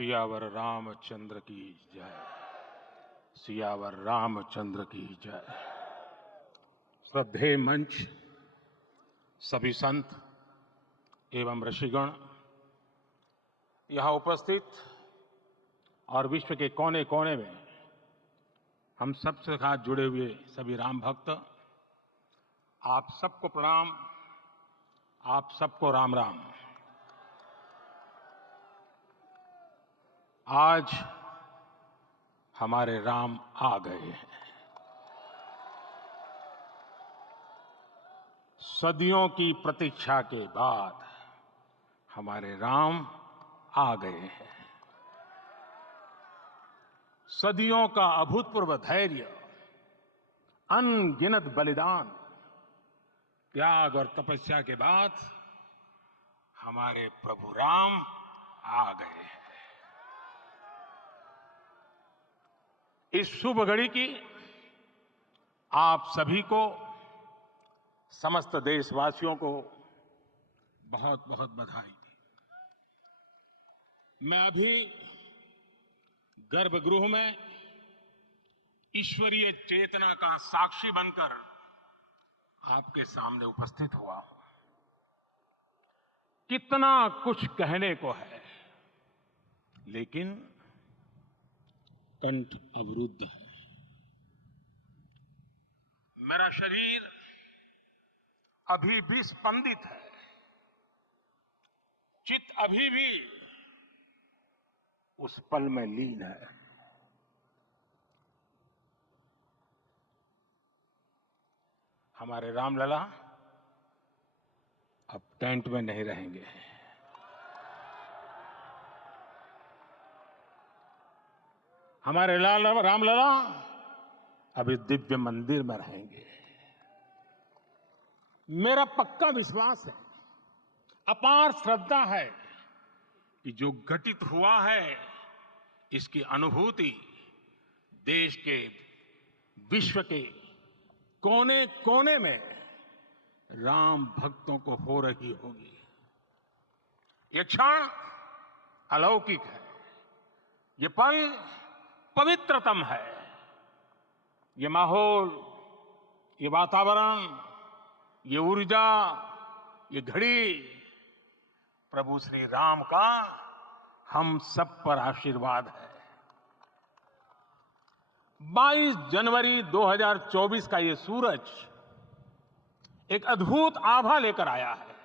सियावर रामचंद्र की जय। सियावर रामचंद्र की जय। श्रद्धेय मंच, सभी संत एवं ऋषिगण, यहाँ उपस्थित और विश्व के कोने कोने में हम सबसे साथ जुड़े हुए सभी राम भक्त, आप सबको प्रणाम, आप सबको राम राम। आज हमारे राम आ गए हैं। सदियों की प्रतीक्षा के बाद हमारे राम आ गए हैं। सदियों का अभूतपूर्व धैर्य, अनगिनत बलिदान, त्याग और तपस्या के बाद हमारे प्रभु राम आ गए हैं। इस शुभ घड़ी की आप सभी को, समस्त देशवासियों को बहुत बहुत बधाई। मैं अभी गर्भगृह में ईश्वरीय चेतना का साक्षी बनकर आपके सामने उपस्थित हुआ हूं। कितना कुछ कहने को है, लेकिन कंठ अवरुद्ध है। मेरा शरीर अभी भी स्पंदित है, चित्त अभी भी उस पल में लीन है। हमारे रामलला अब टेंट में नहीं रहेंगे। हमारे रामलला अभी दिव्य मंदिर में रहेंगे। मेरा पक्का विश्वास है, अपार श्रद्धा है कि जो घटित हुआ है इसकी अनुभूति देश के, विश्व के कोने कोने में राम भक्तों को हो रही होगी। ये क्षण अलौकिक है, ये पल पवित्रतम है। ये माहौल, ये वातावरण, ये ऊर्जा, ये घड़ी प्रभु श्री राम का हम सब पर आशीर्वाद है। 22 जनवरी 2024 का ये सूरज एक अद्भुत आभा लेकर आया है।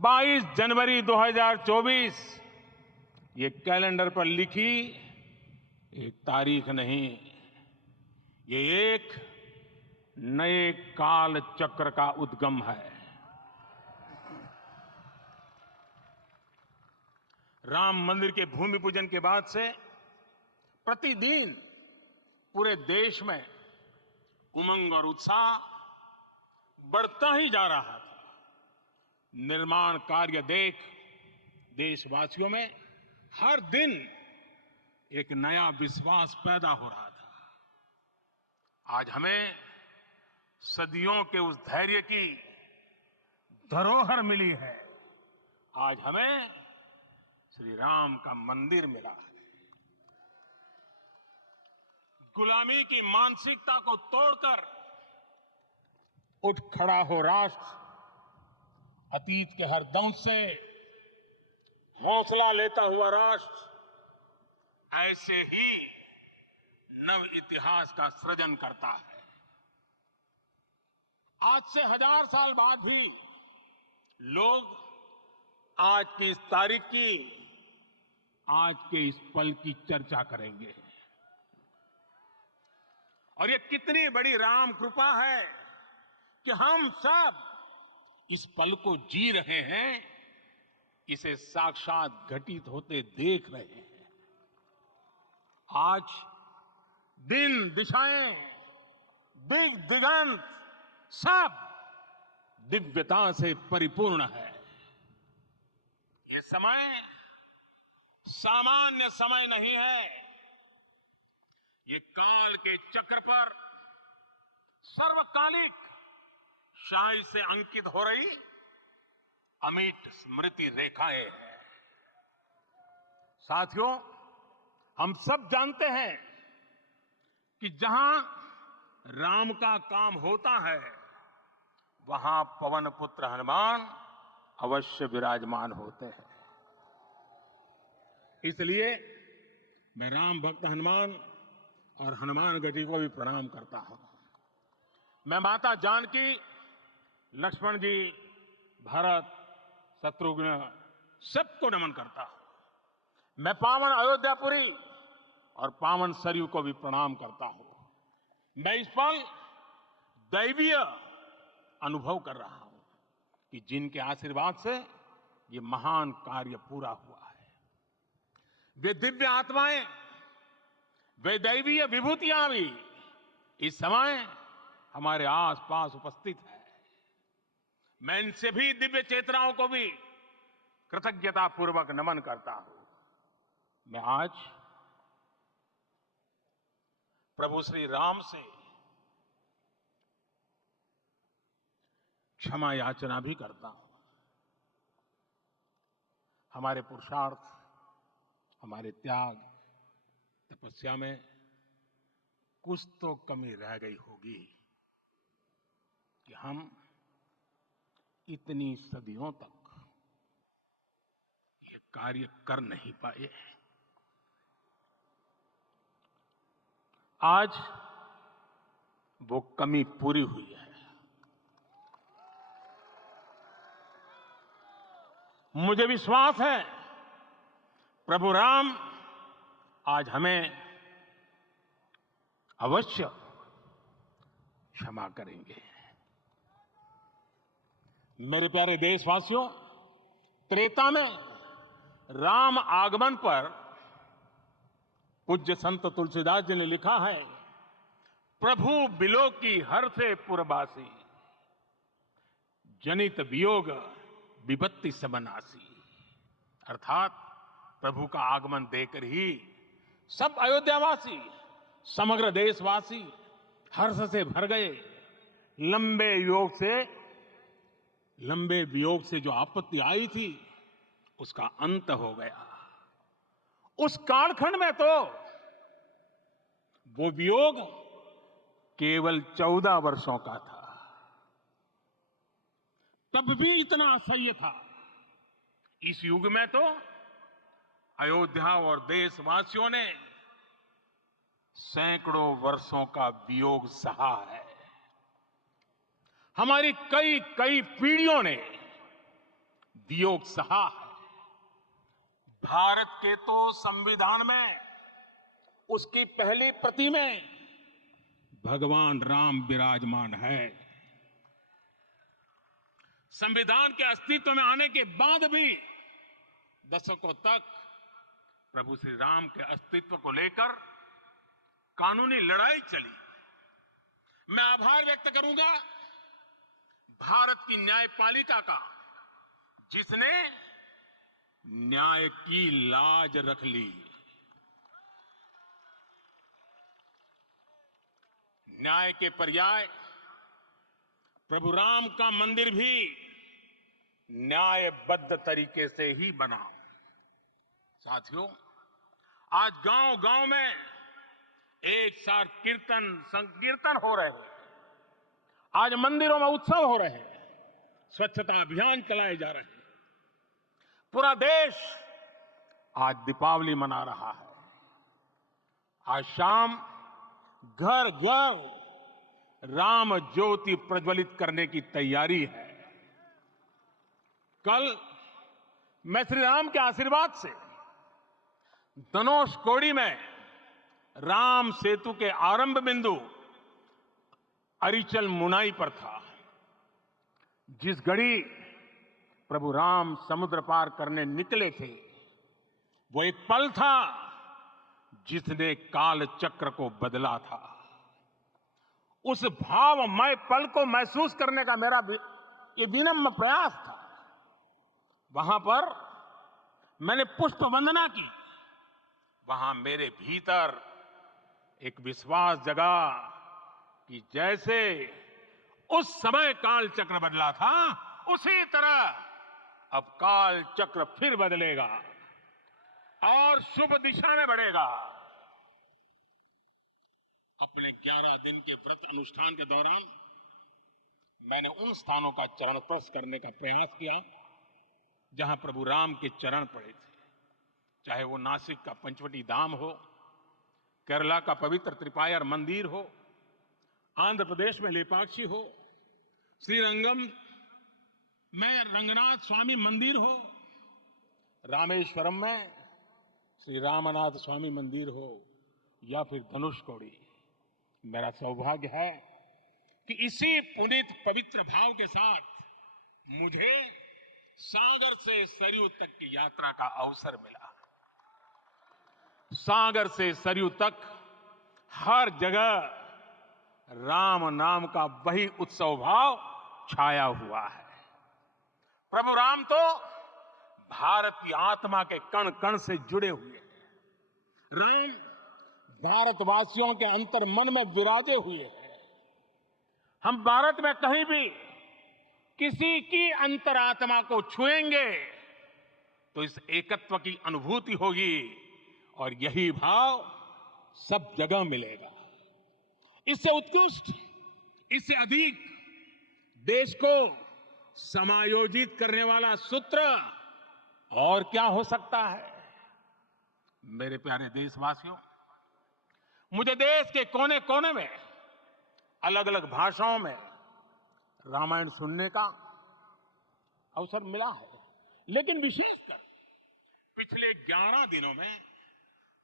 22 जनवरी 2024 ये कैलेंडर पर लिखी एक तारीख नहीं, ये एक नए काल चक्र का उद्गम है। राम मंदिर के भूमि पूजन के बाद से प्रतिदिन पूरे देश में उमंग और उत्साह बढ़ता ही जा रहा था। निर्माण कार्य देख देशवासियों में हर दिन एक नया विश्वास पैदा हो रहा था। आज हमें सदियों के उस धैर्य की धरोहर मिली है। आज हमें श्री राम का मंदिर मिला है। गुलामी की मानसिकता को तोड़कर उठ खड़ा हो राष्ट्र। अतीत के हर दंश से हौसला लेता हुआ राष्ट्र ऐसे ही नव इतिहास का सृजन करता है। आज से 1000 साल बाद भी लोग आज की इस तारीख की, आज के इस पल की चर्चा करेंगे। और ये कितनी बड़ी राम कृपा है कि हम सब इस पल को जी रहे हैं, इसे साक्षात घटित होते देख रहे हैं। आज दिन, दिशाएं, दिग दिगंत सब दिव्यता से परिपूर्ण है। ये समय सामान्य समय नहीं है। ये काल के चक्र पर सर्वकालिक शाही से अंकित हो रही अमिट स्मृति रेखाएं हैं। साथियों, हम सब जानते हैं कि जहां राम का काम होता है वहां पवन पुत्र हनुमान अवश्य विराजमान होते हैं। इसलिए मैं राम भक्त हनुमान और हनुमान गति को भी प्रणाम करता हूं। मैं माता जानकी, लक्ष्मण जी, भरत, शत्रुघ्न सबको नमन करता हूं। मैं पावन अयोध्यापुरी और पावन सरयू को भी प्रणाम करता हूं। मैं इस पल दैवीय अनुभव कर रहा हूं कि जिनके आशीर्वाद से ये महान कार्य पूरा हुआ है। वे दिव्य आत्माएं, वे दैवीय विभूतियां भी इस समय हमारे आसपास उपस्थित है। मैं इन सभी दिव्य चेतनाओं को भी कृतज्ञता पूर्वक नमन करता हूं। मैं आज प्रभु श्री राम से क्षमा याचना भी करता हूं। हमारे पुरुषार्थ, हमारे त्याग, तपस्या में कुछ तो कमी रह गई होगी कि हम इतनी सदियों तक ये कार्य कर नहीं पाए। आज वो कमी पूरी हुई है। मुझे विश्वास है प्रभु राम आज हमें अवश्य क्षमा करेंगे। मेरे प्यारे देशवासियों, त्रेता में राम आगमन पर पूज्य संत तुलसीदास जी ने लिखा है, प्रभु बिलो की हर से पुरबासी, जनित वियोग विपत्ति सबनासी। अर्थात प्रभु का आगमन देकर ही सब अयोध्यावासी, समग्र देशवासी हर्ष से भर गए। लंबे वियोग से जो आपत्ति आई थी उसका अंत हो गया। उस कालखंड में तो वो वियोग केवल 14 वर्षों का था, तब भी इतना असह्य था। इस युग में तो अयोध्या और देशवासियों ने सैकड़ों वर्षों का वियोग सहा है। हमारी कई कई पीढ़ियों ने वियोग सहा है। भारत के तो संविधान में उसकी पहली प्रति में भगवान राम विराजमान है। संविधान के अस्तित्व में आने के बाद भी दशकों तक प्रभु श्री राम के अस्तित्व को लेकर कानूनी लड़ाई चली। मैं आभार व्यक्त करूंगा भारत की न्यायपालिका का, जिसने न्याय की लाज रख ली। न्याय के पर्याय प्रभु राम का मंदिर भी न्यायबद्ध तरीके से ही बना। साथियों, आज गांव-गांव में एक साथ कीर्तन संकीर्तन हो रहे हैं। आज मंदिरों में उत्सव हो रहे हैं, स्वच्छता अभियान चलाए जा रहे हैं। पूरा देश आज दीपावली मना रहा है। आज शाम घर घर राम ज्योति प्रज्वलित करने की तैयारी है। कल मैं श्री राम के आशीर्वाद से धनुषकोडी में राम सेतु के आरंभ बिंदु अरिचल मुनाई पर था। जिस घड़ी प्रभु राम समुद्र पार करने निकले थे, वो एक पल था जिसने काल चक्र को बदला था। उस भावमय पल को महसूस करने का मेरा ये विनम्र प्रयास था। वहां पर मैंने पुष्प वंदना की। वहां मेरे भीतर एक विश्वास जगा कि जैसे उस समय काल चक्र बदला था, उसी तरह अब काल चक्र फिर बदलेगा और और शुभ दिशा में बढ़ेगा। अपने 11 दिन के व्रत अनुष्ठान के दौरान मैंने उन स्थानों का चरण स्पर्श करने का प्रयास किया जहां प्रभु राम के चरण पड़े थे, चाहे वो नासिक का पंचवटी धाम हो, केरला का पवित्र त्रिपायर मंदिर हो, आंध्र प्रदेश में लेपाक्षी हो, श्रीरंगम में रंगनाथ स्वामी मंदिर हो, रामेश्वरम में श्री रामनाथ स्वामी मंदिर हो, या फिर धनुषकोडी। मेरा सौभाग्य है कि इसी पुनीत पवित्र भाव के साथ मुझे सागर से सरयू तक की यात्रा का अवसर मिला। सागर से सरयू तक हर जगह राम नाम का वही उत्सव भाव छाया हुआ है। प्रभु राम तो भारत की आत्मा के कण कण से जुड़े हुए हैं। राम भारतवासियों के अंतर मन में विराजे हुए हैं। हम भारत में कहीं भी किसी की अंतरात्मा को छुएंगे तो इस एकत्व की अनुभूति होगी और यही भाव सब जगह मिलेगा। इससे उत्कृष्ट, इससे अधिक देश को समायोजित करने वाला सूत्र और क्या हो सकता है। मेरे प्यारे देशवासियों, मुझे देश के कोने कोने में अलग अलग भाषाओं में रामायण सुनने का अवसर मिला है, लेकिन विशेषकर पिछले 11 दिनों में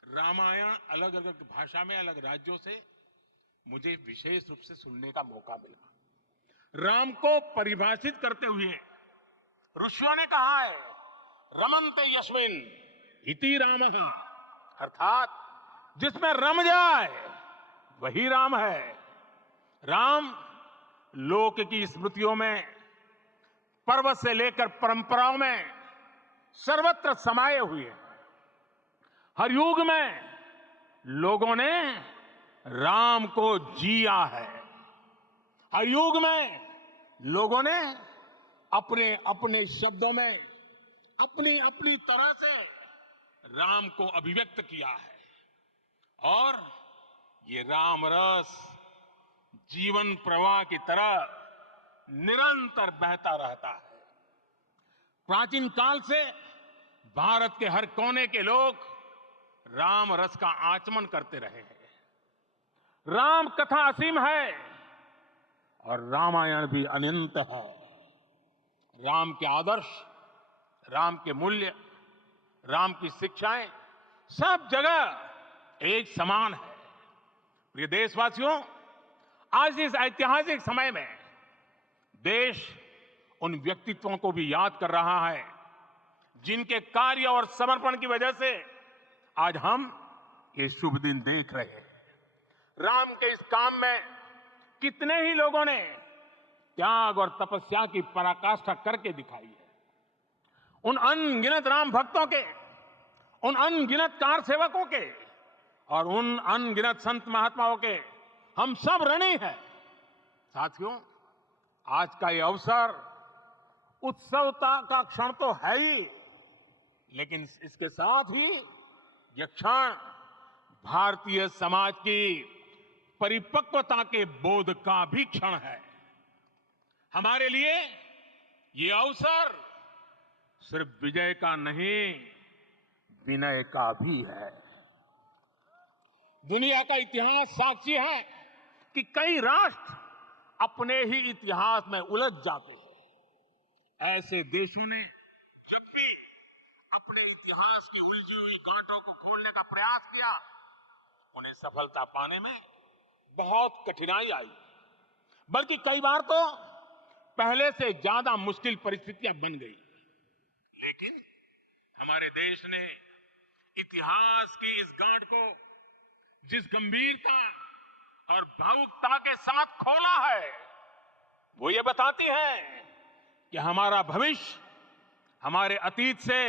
रामायण अलग अलग भाषा में अलग राज्यों से मुझे विशेष रूप से सुनने का मौका मिला। राम को परिभाषित करते हुए ऋषियों ने कहा है, रमन्ते यस्मिन इति रामः, अर्थात जिसमें रम जाए वही राम है। राम लोक की स्मृतियों में, पर्वत से लेकर परंपराओं में सर्वत्र समाये हुए हैं। हर युग में लोगों ने राम को जिया है। हर युग में लोगों ने अपने अपने शब्दों में अपनी अपनी तरह से राम को अभिव्यक्त किया है और ये राम रस जीवन प्रवाह की तरह निरंतर बहता रहता है। प्राचीन काल से भारत के हर कोने के लोग राम रस का आचमन करते रहे हैं। राम कथा असीम है और रामायण भी अनंत है। राम के आदर्श, राम के मूल्य, राम की शिक्षाएं सब जगह एक समान है। प्रिय देशवासियों, आज इस ऐतिहासिक समय में देश उन व्यक्तित्वों को भी याद कर रहा है जिनके कार्य और समर्पण की वजह से आज हम ये शुभ दिन देख रहे हैं। राम के इस काम में कितने ही लोगों ने त्याग और तपस्या की पराकाष्ठा करके दिखाई है। उन अनगिनत राम भक्तों के, उन अनगिनत कार सेवकों के और उन अनगिनत संत महात्माओं के हम सब ऋणी हैं। साथियों, आज का ये अवसर उत्सवता का क्षण तो है ही, लेकिन इसके साथ ही यह क्षण भारतीय समाज की परिपक्वता के बोध का भी क्षण है। हमारे लिए ये अवसर सिर्फ विजय का नहीं, विनय का भी है। दुनिया का इतिहास साक्षी है कि कई राष्ट्र अपने ही इतिहास में उलझ जाते हैं। ऐसे देशों ने जब भी अपने इतिहास की उलझी हुई गांठों को खोलने का प्रयास किया, उन्हें सफलता पाने में बहुत कठिनाई आई, बल्कि कई बार तो पहले से ज्यादा मुश्किल परिस्थितियां बन गई। लेकिन हमारे देश ने इतिहास की इस गांठ को जिस गंभीरता और भावुकता के साथ खोला है, वो ये बताती है कि हमारा भविष्य हमारे अतीत से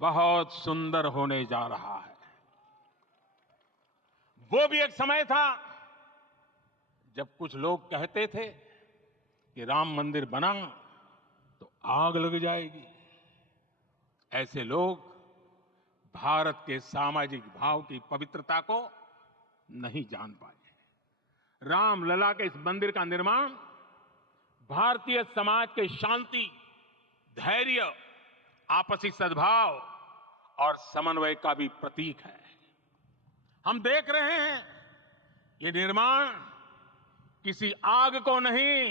बहुत सुंदर होने जा रहा है। वो भी एक समय था जब कुछ लोग कहते थे कि राम मंदिर बना तो आग लग जाएगी। ऐसे लोग भारत के सामाजिक भाव की पवित्रता को नहीं जान पाए। रामलला के इस मंदिर का निर्माण भारतीय समाज के शांति, धैर्य, आपसी सद्भाव और समन्वय का भी प्रतीक है। हम देख रहे हैं ये निर्माण किसी आग को नहीं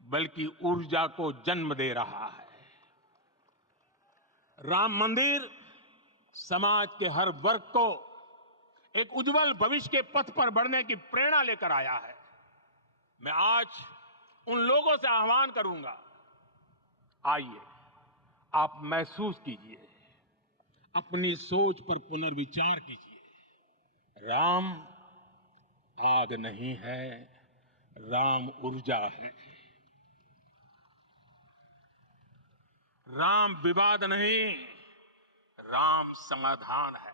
बल्कि ऊर्जा को जन्म दे रहा है। राम मंदिर समाज के हर वर्ग को एक उज्जवल भविष्य के पथ पर बढ़ने की प्रेरणा लेकर आया है। मैं आज उन लोगों से आह्वान करूंगा, आइए आप महसूस कीजिए, अपनी सोच पर पुनर्विचार कीजिए। राम आग नहीं है, राम ऊर्जा है। राम विवाद नहीं, राम समाधान है।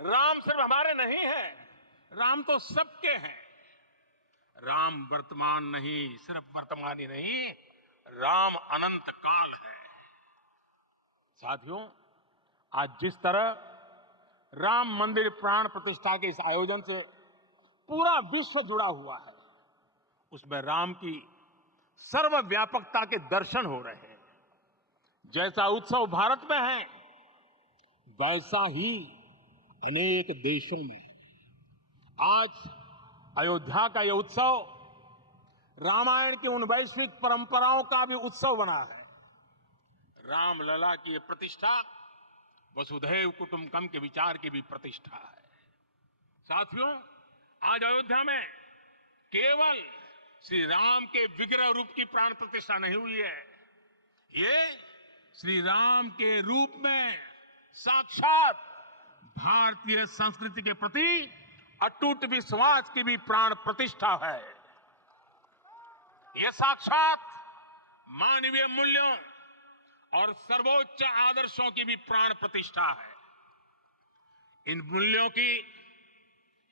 राम सिर्फ हमारे नहीं है, राम तो सबके हैं। राम वर्तमान नहीं, सिर्फ वर्तमान ही नहीं, राम अनंत काल है। साथियों, आज जिस तरह राम मंदिर प्राण प्रतिष्ठा के इस आयोजन से पूरा विश्व जुड़ा हुआ है, उसमें राम की सर्वव्यापकता के दर्शन हो रहे हैं। जैसा उत्सव भारत में है, वैसा ही अनेक देशों में आज अयोध्या का यह उत्सव रामायण की उन वैश्विक परंपराओं का भी उत्सव बना है। रामलला की प्रतिष्ठा वसुधैव कुटुंबकम के विचार की भी प्रतिष्ठा है। साथियों, आज अयोध्या में केवल श्री राम के विग्रह रूप की प्राण प्रतिष्ठा नहीं हुई है, ये श्री राम के रूप में साक्षात भारतीय संस्कृति के प्रति अटूट विश्वास की भी प्राण प्रतिष्ठा है। यह साक्षात मानवीय मूल्यों और सर्वोच्च आदर्शों की भी प्राण प्रतिष्ठा है। इन मूल्यों की,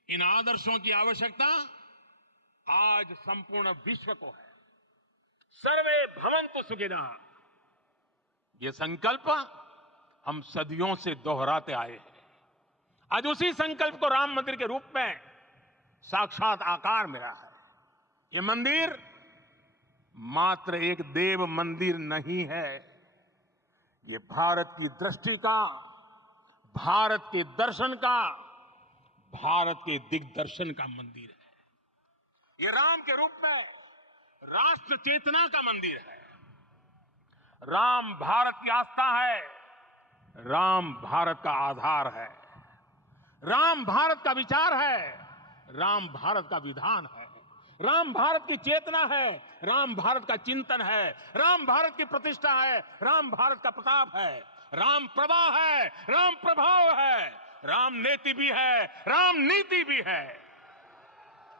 इन आदर्शों की आवश्यकता आज संपूर्ण विश्व को है। सर्वे भवन्तु सुखिनः, ये संकल्प हम सदियों से दोहराते आए हैं। आज उसी संकल्प को राम मंदिर के रूप में साक्षात आकार मिला है। ये मंदिर मात्र एक देव मंदिर नहीं है, ये भारत की दृष्टि का, भारत के दर्शन का, भारत के दिग्दर्शन का मंदिर है। ये राम के रूप में राष्ट्र चेतना का मंदिर है। राम भारत की आस्था है, राम भारत का आधार है, राम भारत का विचार है, राम भारत का विधान है, राम भारत की चेतना है, राम भारत का चिंतन है, राम भारत की प्रतिष्ठा है, राम भारत का प्रताप है, राम प्रवाह है, राम प्रभाव है, राम नेति भी है, राम नीति भी है,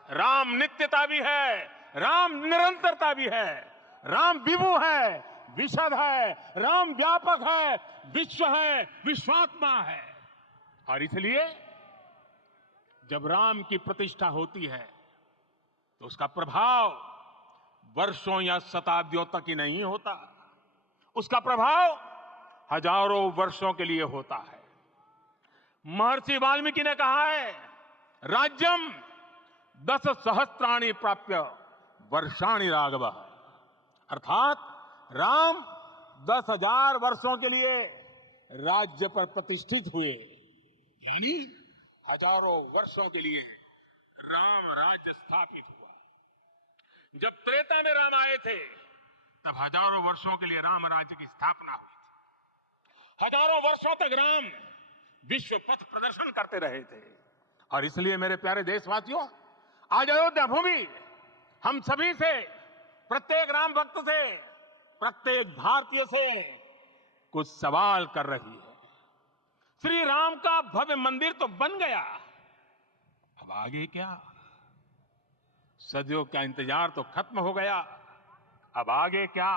राम नित्यता भी है, राम निरंतरता भी है, राम विभु है, विशद है, राम व्यापक है, विश्व है, विश्वात्मा है। और इसलिए जब राम की प्रतिष्ठा होती है तो उसका प्रभाव वर्षों या शताब्दियों तक ही नहीं होता, उसका प्रभाव हजारों वर्षों के लिए होता है। महर्षि वाल्मीकि ने कहा है, राज्यम 10 सहस्त्राणि प्राप्य वर्षाणि राघव, अर्थात राम 10,000 वर्षों के लिए राज्य पर प्रतिष्ठित हुए, यानी हजारों वर्षों के लिए राम राज्य स्थापित हुआ। जब त्रेता में राम आए थे तब हजारों वर्षों के लिए राम राज्य की स्थापना हुई थी। हजारों वर्षों तक राम विश्व पथ प्रदर्शन करते रहे थे। और इसलिए मेरे प्यारे देशवासियों, आज अयोध्या भूमि हम सभी से, प्रत्येक राम भक्त से, प्रत्येक भारतीय से कुछ सवाल कर रही है। श्री राम का भव्य मंदिर तो बन गया, अब आगे क्या? सदियों का इंतजार तो खत्म हो गया, अब आगे क्या?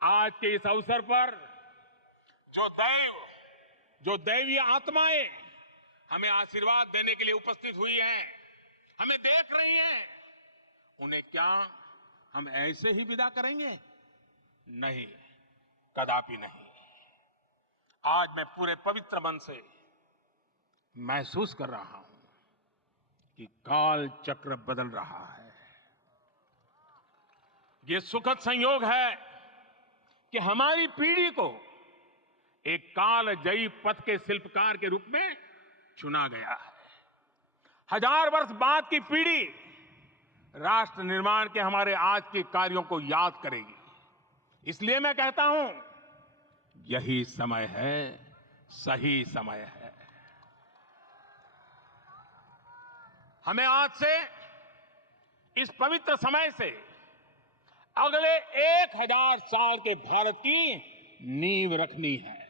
आज के इस अवसर पर जो दैवीय आत्माएं हमें आशीर्वाद देने के लिए उपस्थित हुई हैं, हमें देख रही हैं, उन्हें क्या हम ऐसे ही विदा करेंगे? नहीं, कदापि नहीं। आज मैं पूरे पवित्र मन से महसूस कर रहा हूं कि काल चक्र बदल रहा है। ये सुखद संयोग है कि हमारी पीढ़ी को एक कालजयी पथ के शिल्पकार के रूप में चुना गया है। 1000 वर्ष बाद की पीढ़ी राष्ट्र निर्माण के हमारे आज के कार्यों को याद करेगी। इसलिए मैं कहता हूं, यही समय है, सही समय है। हमें आज से, इस पवित्र समय से अगले 1000 साल के भारत की नींव रखनी है।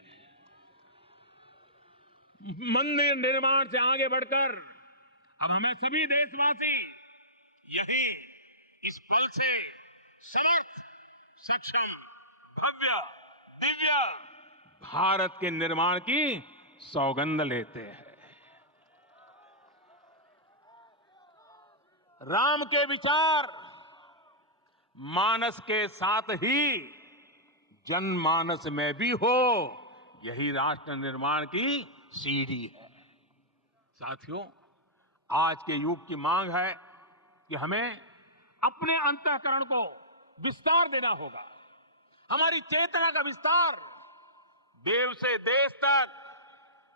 मंदिर निर्माण से आगे बढ़कर अब हमें सभी देशवासी यही इस पल से समर्थ, सक्षम, भव्य, दिव्य भारत के निर्माण की सौगंध लेते हैं। राम के विचार मानस के साथ ही जनमानस में भी हो, यही राष्ट्र निर्माण की सीढ़ी है। साथियों, आज के युग की मांग है कि हमें अपने अंतःकरण को विस्तार देना होगा। हमारी चेतना का विस्तार देव से देश तक,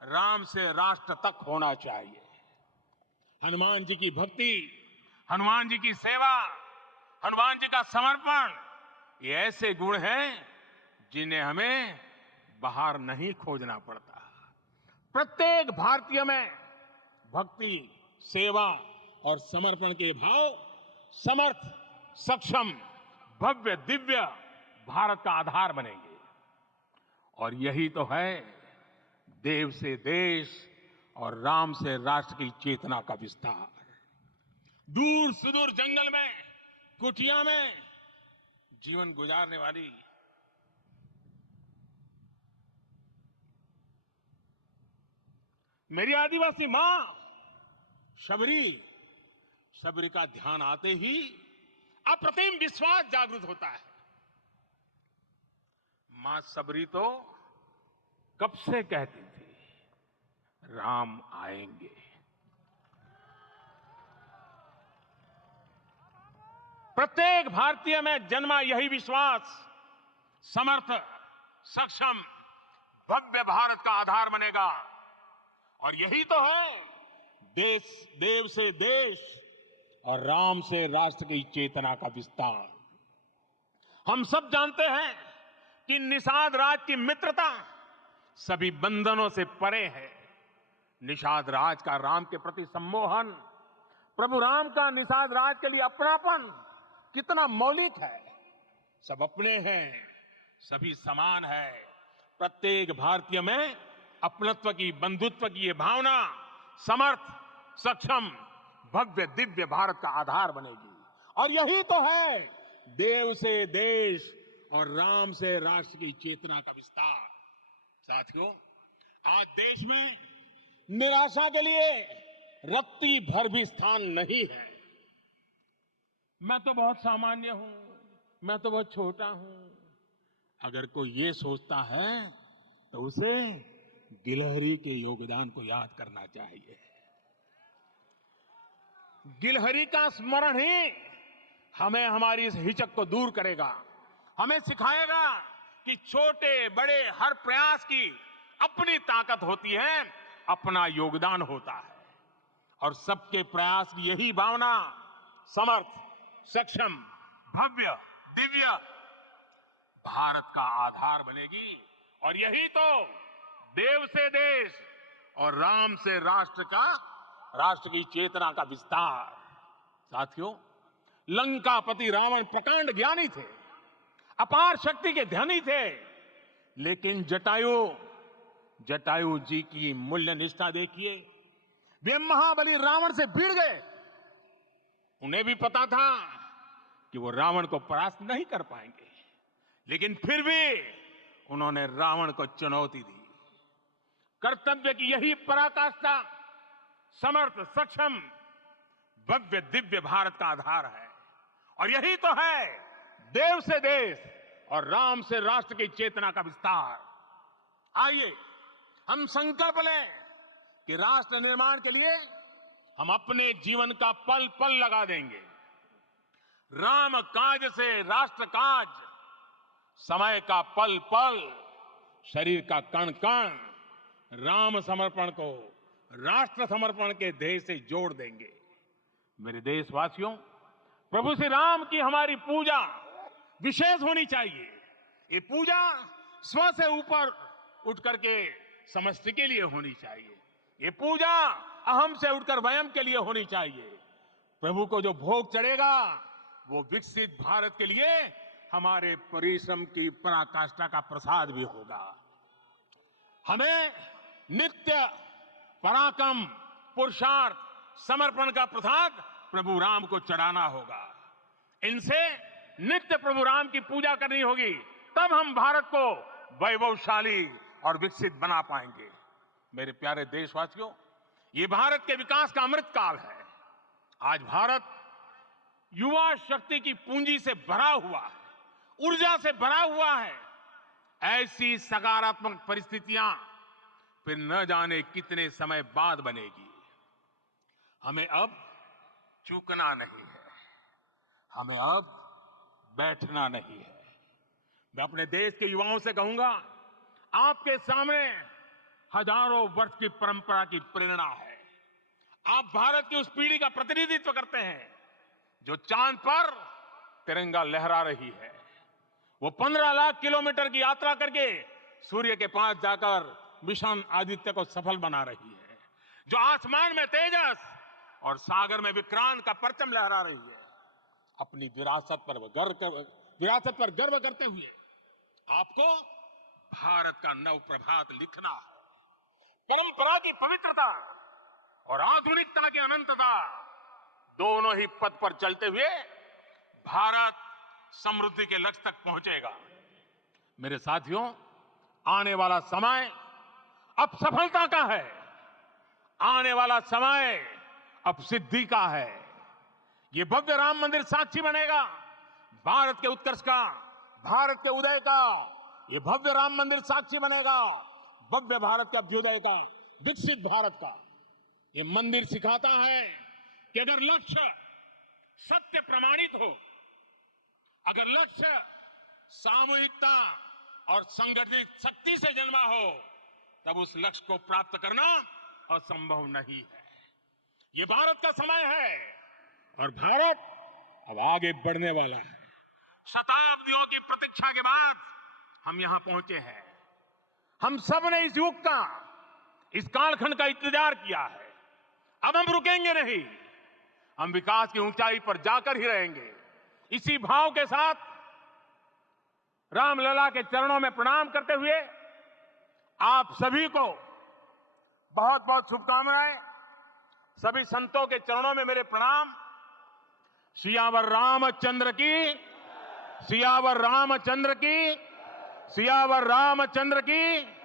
राम से राष्ट्र तक होना चाहिए। हनुमान जी की भक्ति, हनुमान जी की सेवा, हनुमान जी का समर्पण, ये ऐसे गुण हैं जिन्हें हमें बाहर नहीं खोजना पड़ता। प्रत्येक भारतीय में भक्ति, सेवा और समर्पण के भाव समर्थ, सक्षम, भव्य, दिव्य भारत का आधार बनेंगे। और यही तो है देव से देश और राम से राष्ट्र की चेतना का विस्तार। दूर सुदूर जंगल में, कुटिया में जीवन गुजारने वाली मेरी आदिवासी मां शबरी का ध्यान आते ही अप्रतिम विश्वास जागृत होता है। मां शबरी तो कब से कहती थी, राम आएंगे। प्रत्येक भारतीय में जन्मा यही विश्वास समर्थ, सक्षम, भव्य भारत का आधार बनेगा। और यही तो है देव से देश और राम से राष्ट्र की चेतना का विस्तार। हम सब जानते हैं कि निषाद राज की मित्रता सभी बंधनों से परे है। निषाद राज का राम के प्रति सम्मोहन, प्रभु राम का निषाद राज के लिए अपनापन कितना मौलिक है। सब अपने हैं, सभी समान है। प्रत्येक भारतीय में अपनत्व की, बंधुत्व की ये भावना समर्थ, सक्षम, भव्य, दिव्य भारत का आधार बनेगी। और यही तो है देव से देश और राम से राष्ट्र की चेतना का विस्तार। साथियों, आज देश में निराशा के लिए रत्ती भर भी स्थान नहीं है। मैं तो बहुत सामान्य हूं, मैं तो बहुत छोटा हूं, अगर कोई ये सोचता है तो उसे गिलहरी के योगदान को याद करना चाहिए। गिलहरी का स्मरण ही हमें हमारी इस हिचक को दूर करेगा, हमें सिखाएगा कि छोटे बड़े हर प्रयास की अपनी ताकत होती है, अपना योगदान होता है। और सबके प्रयास की यही भावना समर्थ, सक्षम, भव्य, दिव्य भारत का आधार बनेगी। और यही तो देव से देश और राम से राष्ट्र की चेतना का विस्तार। साथियों, लंकापति रावण प्रकांड ज्ञानी थे, अपार शक्ति के धनी थे, लेकिन जटायु जी की मूल्य निष्ठा देखिए। वे महाबली रावण से भिड़ गए। उन्हें भी पता था कि वो रावण को परास्त नहीं कर पाएंगे, लेकिन फिर भी उन्होंने रावण को चुनौती दी। कर्तव्य की यही पराकाष्ठा समर्थ, सक्षम, भव्य, दिव्य भारत का आधार है। और यही तो है देव से देश और राम से राष्ट्र की चेतना का विस्तार। आइए हम संकल्प लें कि राष्ट्र निर्माण के लिए हम अपने जीवन का पल पल लगा देंगे। राम काज से राष्ट्र काज, समय का पल पल, शरीर का कण कण राम समर्पण को राष्ट्र समर्पण के ध्येय से जोड़ देंगे। मेरे देशवासियों, प्रभु श्री राम की हमारी पूजा विशेष होनी चाहिए। ये पूजा स्व से ऊपर उठ करके समष्टि के लिए होनी चाहिए। ये पूजा अहम से उठकर वयम के लिए होनी चाहिए। प्रभु को जो भोग चढ़ेगा वो विकसित भारत के लिए हमारे परिश्रम की पराकाष्ठा का प्रसाद भी होगा। हमें नित्य पराक्रम, पुरुषार्थ, समर्पण का प्रसाद प्रभु राम को चढ़ाना होगा। इनसे नित्य प्रभु राम की पूजा करनी होगी, तब हम भारत को वैभवशाली और विकसित बना पाएंगे। मेरे प्यारे देशवासियों, ये भारत के विकास का अमृत काल है। आज भारत युवा शक्ति की पूंजी से भरा हुआ है, ऊर्जा से भरा हुआ है। ऐसी सकारात्मक परिस्थितियां फिर न जाने कितने समय बाद बनेगी। हमें अब चूकना नहीं है, हमें अब बैठना नहीं है। मैं अपने देश के युवाओं से कहूंगा, आपके सामने हजारों वर्ष की परंपरा की प्रेरणा है। आप भारत की उस पीढ़ी का प्रतिनिधित्व करते हैं जो चांद पर तिरंगा लहरा रही है। वो 15 लाख किलोमीटर की यात्रा करके सूर्य के पास जाकर मिशन आदित्य को सफल बना रही है। जो आसमान में तेजस और सागर में विक्रांत का परचम लहरा रही है। अपनी विरासत पर गर्व करते हुए आपको भारत का नव प्रभात लिखना है। परंपरा की पवित्रता और आधुनिकता की अनंतता, दोनों ही पथ पर चलते हुए भारत समृद्धि के लक्ष्य तक पहुंचेगा। मेरे साथियों, आने वाला समय अब सफलता का है। आने वाला समय अब सिद्धि का है। ये भव्य राम मंदिर साक्षी बनेगा भारत के उत्कर्ष का, भारत के उदय का। ये भव्य राम मंदिर साक्षी बनेगा भव्य भारत का अभ्युदय का, विकसित भारत का। ये मंदिर सिखाता है कि अगर लक्ष्य सत्य प्रमाणित हो, अगर लक्ष्य सामूहिकता और संगठित शक्ति से जन्मा हो, तब उस लक्ष्य को प्राप्त करना असंभव नहीं है। ये भारत का समय है और भारत अब आगे बढ़ने वाला है। शताब्दियों की प्रतीक्षा के बाद हम यहां पहुंचे हैं। हम सब ने इस युग का, इस कालखंड का इंतजार किया है। अब हम रुकेंगे नहीं, हम विकास की ऊंचाई पर जाकर ही रहेंगे। इसी भाव के साथ रामलला के चरणों में प्रणाम करते हुए आप सभी को बहुत बहुत शुभकामनाएं। सभी संतों के चरणों में मेरे प्रणाम। सियावर रामचंद्र की, सियावर रामचंद्र की, सियावर रामचंद्र की।